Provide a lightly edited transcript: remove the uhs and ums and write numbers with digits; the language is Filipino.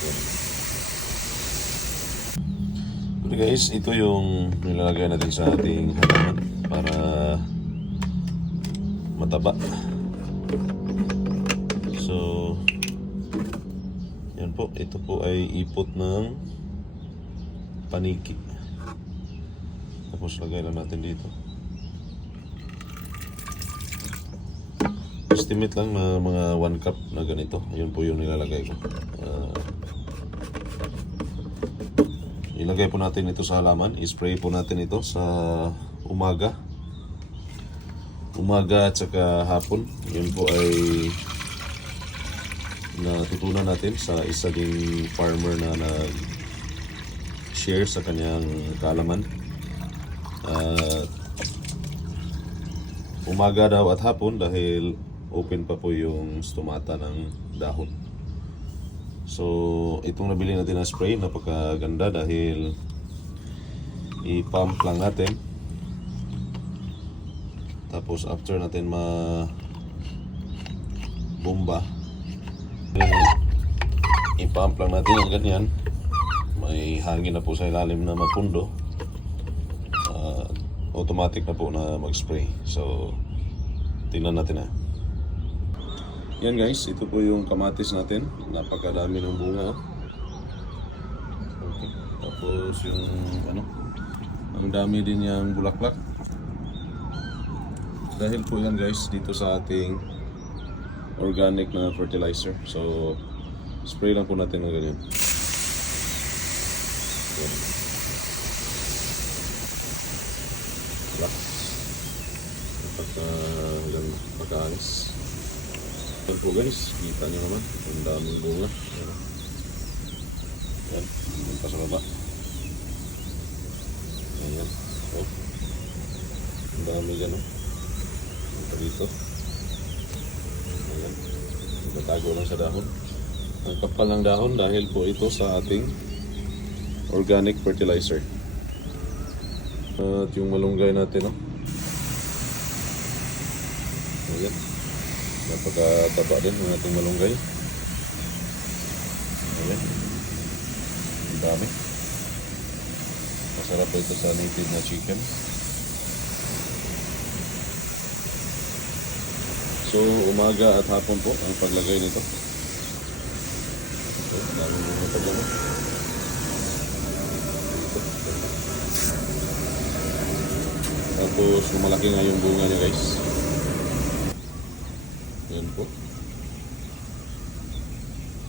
Okay guys, ito yung nilalagay natin sa ating halaman para mataba. So, yan po. Ito po ay ipot ng paniki. Tapos lagay lang natin dito. Estimate lang na mga 1 cup na ganito. Yun po yung nilalagay ko. Ilagay po natin ito sa halaman. I-spray po natin ito sa umaga at saka hapon. Yun po ay natutunan natin sa isa ding farmer na nag-share sa kanyang kaalaman. Umaga daw at hapon dahil open pa po yung stomata ng dahon. So itong nabili natin na spray, napakaganda dahil i-pump lang natin. Tapos after natin bomba, i-pump lang natin yung ganyan. May hangin na po sa ilalim na mapundo. Automatic na po na mag-spray. So tingnan natin na. Yan guys, ito po yung kamatis natin. Napakadami ng bunga. Okay. Tapos yung ang dami din yung bulaklak. Dahil po yan guys dito sa ating organic na fertilizer. So spray lang po natin ng ganyan. Yan. Pagkaalis. Yan po guys, kita nyo naman ang daming bunga. Yan, yan pa sa baba. Ayan, oh. Ang dami dyan, oh. Ito dito. Ayan, nagtatago lang sa dahon. Ang kapal ng dahon dahil po ito sa ating organic fertilizer. At yung malunggay natin, oh. Ayan. Napakataba din ng ating malunggay. Ayan. Ang dami. Masarap ito sa native na chicken. So, umaga at hapon po ang paglagay nito. So, ang dami mga pagano. Tapos, malaki nga yung bunga niya guys. Yan po.